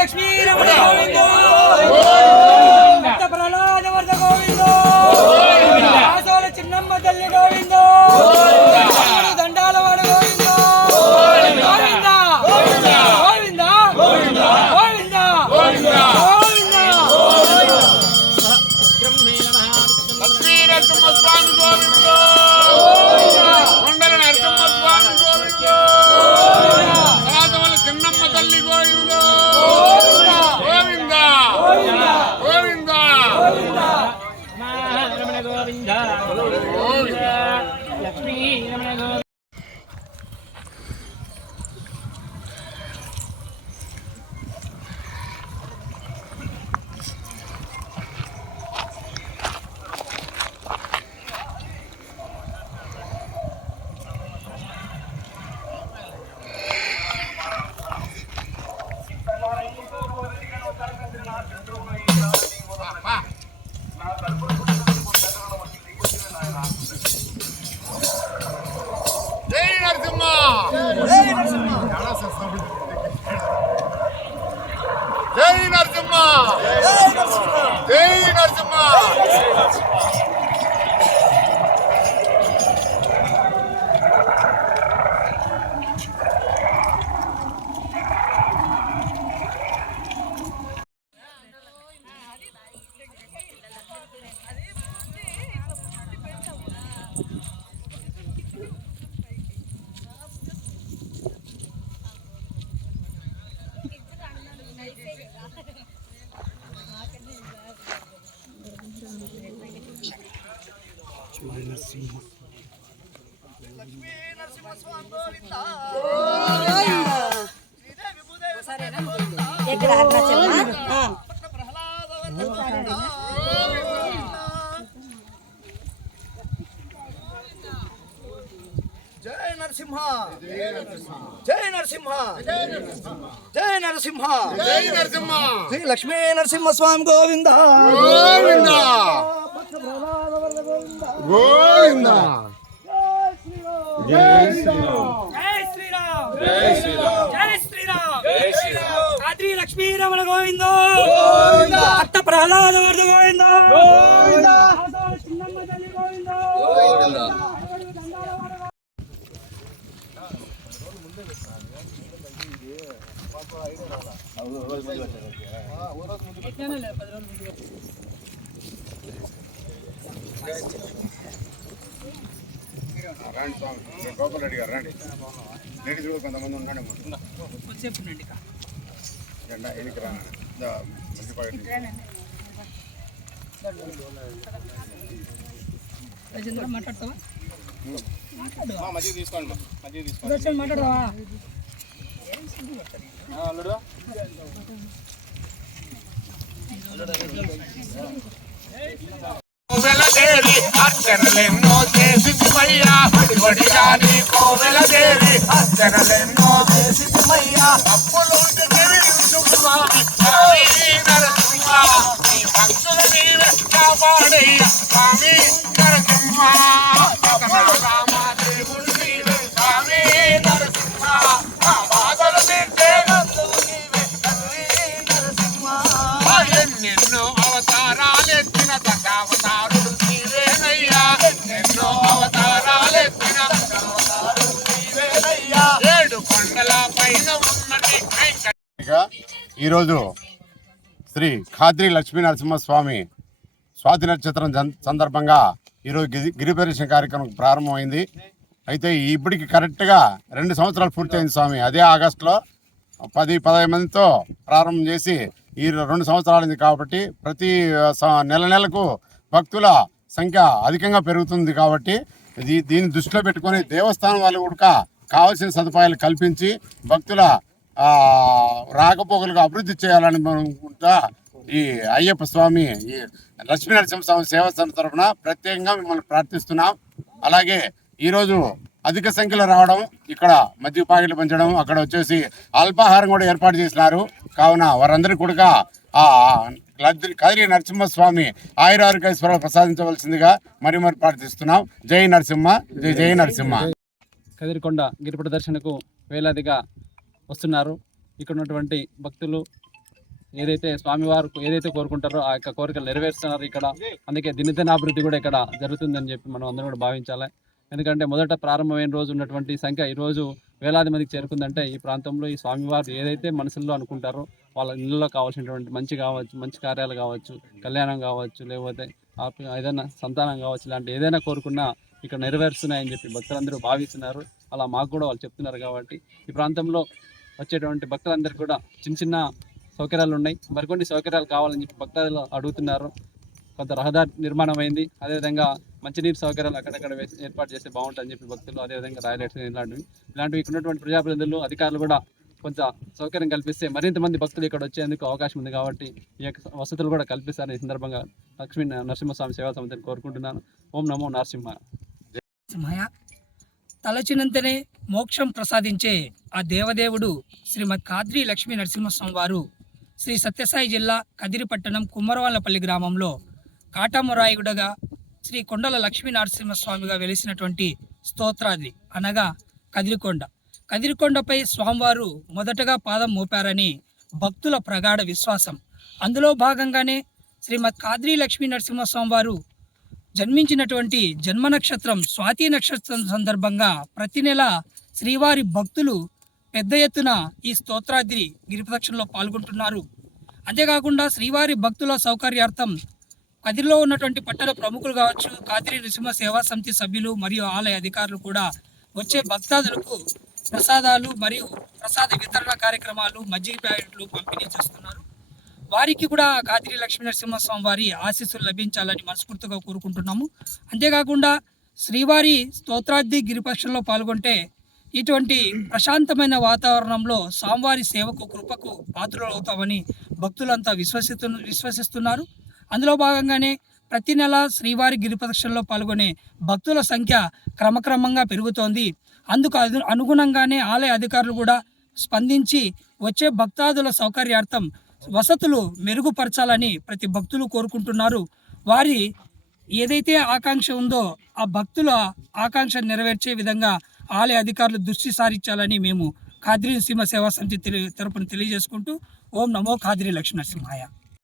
లక్ష్మీ రమణ గోవింద ప్రహ్లాద వర్ధ గోవింద చిన్నమ్మ తల్లి గోవింద దండాల వాడు గోవింద గోవింద గోవింద గోవింద గోవింద లక్ష్మీ నరసింహస్వామి గోవింద కొండల నరసింహస్వామి గోవింద రాజవల చిన్నమ్మ తల్లి గోవింద గోవింద గోవింద రమణ గోవింద లక్ష్మీ రమణ గోవింద జై నరసింహ జై నరసింహ జై నరసింహ జై నరసింహ జై నరసింహ జై నరసింహ జై నరసింహ శ్రీ లక్ష్మీ నరసింహ స్వామి గోవింద గోవింద గోవింద జై శ్రీరామ్ జై శ్రీరామ్ జై శ్రీరామ్ జై శ్రీరామ్ జై శ్రీరామ్ ఆద్రి లక్ష్మీ రమణ గోవింద గోవింద అట్ట ప్రహ్లాద వర్ధ గోవింద గోవింద చిన్నమ్మ తల్లి గోవింద గోవింద రండి స్వామి గోపాల్ రెడ్డి గారు రండి లేడీస్ కూడా కొంతమంది ఉండండి జెండా ఎనికి రా మంచి పాయింట్ మాట్లాడతావా మధ్య తీసుకోండి మధ్య తీసుకోండి మాట్లాడతావా కోవెలదేవి అర్చనలెన్నో చేసిమయ్యా ఒడిగాని కోవెలదేవి అర్చనలెన్నో చేసిమయ్యా అప్పులుంటే తెలుసుకువా స్వామి నరసింహ నీ భక్తుల మీద కాపాడయ్యా స్వామి నరసింహ రామాదేవుడి మీద స్వామి నరసింహ ఆ బాధలు తింటే నందువు నీవే తల్లి నరసింహ ఎన్నెన్నో అవతారాలెత్తిన దశావతారుడు నీవేనయ్యా ఎన్నో అవతారాలెత్తిన దశావతారుడు నీవేనయ్యా ఏడు కొండల పైన ఉన్నటి ఈరోజు శ్రీ ఖాద్రి లక్ష్మీ నరసింహస్వామి స్వాతి నక్షత్రం సందర్భంగా ఈరోజు గిరిప్రదక్షిణ కార్యక్రమం ప్రారంభమైంది. అయితే ఇప్పటికి కరెక్ట్గా 2 సంవత్సరాలు పూర్తయింది స్వామి. అదే ఆగస్టులో 10-15 మందితో ప్రారంభం చేసి ఈ 2 సంవత్సరాలైంది కాబట్టి ప్రతి నెలకు భక్తుల సంఖ్య అధికంగా పెరుగుతుంది. కాబట్టి దీన్ని దృష్టిలో పెట్టుకొని దేవస్థానం వాళ్ళు కూడా కావాల్సిన సదుపాయాలు కల్పించి భక్తుల రాకపోకలుగా అభివృద్ధి చేయాలని అనుకుంటా ఈ అయ్యప్ప స్వామి ఈ లక్ష్మీ నరసింహస్వామి సేవా సంస్థ తరఫున ప్రత్యేకంగా మిమ్మల్ని ప్రార్థిస్తున్నాం. అలాగే ఈరోజు అధిక సంఖ్యలో రావడం, ఇక్కడ మద్య పాకెట్లు పంచడం, అక్కడ వచ్చేసి అల్పాహారం కూడా ఏర్పాటు చేసినారు. కావున వారందరికీ కూడా ఖాద్రి నరసింహస్వామి ఆయురారోగ్యేశ్వరాలు ప్రసాదించవలసిందిగా మరి ప్రార్థిస్తున్నాం. జై నరసింహ, జై జై నరసింహ. కదిరికొండ గిరి ప్రదర్శనకు వేలాదిగా వస్తున్నారు. ఇక్కడ ఉన్నటువంటి భక్తులు ఏదైతే స్వామివారు ఏదైతే కోరుకుంటారో ఆ యొక్క కోరికలు నెరవేరుస్తున్నారు ఇక్కడ. అందుకే దినదినాభివృద్ధి కూడా ఇక్కడ జరుగుతుందని చెప్పి మనం అందరం కూడా భావించాలి. ఎందుకంటే మొదట ప్రారంభమైన రోజు ఉన్నటువంటి సంఖ్య ఈరోజు వేలాది మందికి చేరుకుందంటే ఈ ప్రాంతంలో ఈ స్వామివారు ఏదైతే మనసుల్లో అనుకుంటారో వాళ్ళ ఇళ్ళలో కావాల్సినటువంటి మంచి కార్యాలు కావచ్చు, కళ్యాణం కావచ్చు, లేకపోతే ఏదైనా సంతానం కావచ్చు, ఇలాంటి ఏదైనా కోరుకున్నా ఇక్కడ నెరవేరుస్తున్నాయని చెప్పి భక్తులందరూ భావిస్తున్నారు. అలా మాకు కూడా వాళ్ళు చెప్తున్నారు. కాబట్టి ఈ ప్రాంతంలో వచ్చేటువంటి భక్తులందరికీ కూడా చిన్న చిన్న సౌకర్యాలు ఉన్నాయి, మరికొన్ని సౌకర్యాలు కావాలని చెప్పి భక్తులు అడుగుతున్నారు. కొంత రహదారి నిర్మాణం అయింది, అదేవిధంగా మంచినీరు సౌకర్యాలు అక్కడక్కడ ఏర్పాటు చేస్తే బాగుంటుందని చెప్పి భక్తులు, అదేవిధంగా టాయిలెట్స్ ఇలాంటివి ఇక్కడ ఉన్నటువంటి ప్రజాప్రతినిధులు అధికారులు కూడా కొంత సౌకర్యం కల్పిస్తే మరింత మంది భక్తులు ఇక్కడ వచ్చేందుకు అవకాశం ఉంది. కాబట్టి ఈ యొక్క వసతులు కూడా కల్పిస్తారని ఈ సందర్భంగా లక్ష్మీ నరసింహస్వామి సేవా సమితిని కోరుకుంటున్నాను. ఓం నమో నరసింహ. తలచినంతనే మోక్షం ప్రసాదించే ఆ దేవదేవుడు శ్రీమద్ కాద్రి లక్ష్మీ నరసింహస్వామి వారు శ్రీ సత్యసాయి జిల్లా కదిరి పట్టణం కుమ్మరవాళ్ళపల్లి గ్రామంలో కాటమురాయుడుగా శ్రీ కొండల లక్ష్మీ నరసింహస్వామిగా వెలిసినటువంటి స్తోత్రాద్రి అనగా కదిరికొండ. కదిరికొండపై స్వామివారు మొదటగా పాదం మోపారని భక్తుల ప్రగాఢ విశ్వాసం. అందులో భాగంగానే శ్రీమద్ కాద్రి లక్ష్మీ నరసింహస్వామి వారు జన్మించినటువంటి జన్మ నక్షత్రం స్వాతి నక్షత్రం సందర్భంగా ప్రతి నెల శ్రీవారి భక్తులు పెద్ద ఎత్తున ఈ స్తోత్రాద్రి గిరిప్రదక్షిణలో పాల్గొంటున్నారు. అంతేకాకుండా శ్రీవారి భక్తుల సౌకర్యార్థం కదిరిలో ఉన్నటువంటి పట్టణ ప్రముఖులు కావచ్చు, కాద్రి నృసింహ సేవా సమితి సభ్యులు మరియు ఆలయ అధికారులు కూడా వచ్చే భక్తాదులకు ప్రసాదాలు మరియు ప్రసాద వితరణ కార్యక్రమాలు, మజ్జిగ ప్యాకెట్లు పంపిణీ చేస్తున్నారు. వారికి కూడా కాద్రి లక్ష్మీ నరసింహస్వామి వారి ఆశీస్సులు లభించాలని మనస్ఫూర్తిగా కోరుకుంటున్నాము. అంతేకాకుండా శ్రీవారి స్తోత్రాద్రి గిరిప్రదక్షిణలో పాల్గొంటే ఇటువంటి ప్రశాంతమైన వాతావరణంలో స్వామివారి సేవకు కృపకు పాత్రలు అవుతామని భక్తులంతా విశ్వసిస్తున్నారు. అందులో భాగంగానే ప్రతి నెల శ్రీవారి గిరిప్రదక్షిణలో పాల్గొనే భక్తుల సంఖ్య క్రమక్రమంగా పెరుగుతోంది. అందుకు అనుగుణంగానే ఆలయ అధికారులు కూడా స్పందించి వచ్చే భక్తాదుల సౌకర్యార్థం వసతులు మెరుగుపరచాలని ప్రతి భక్తులు కోరుకుంటున్నారు. వారి ఏదైతే ఆకాంక్ష ఉందో ఆ భక్తుల ఆకాంక్ష నెరవేర్చే విధంగా ఆలయ అధికారులు దృష్టి సారించాలని మేము కాద్రి నరసింహ సేవా సమితి తరపున తెలియజేసుకుంటూ ఓం నమో కాద్రి లక్ష్మీ నరసింహాయ.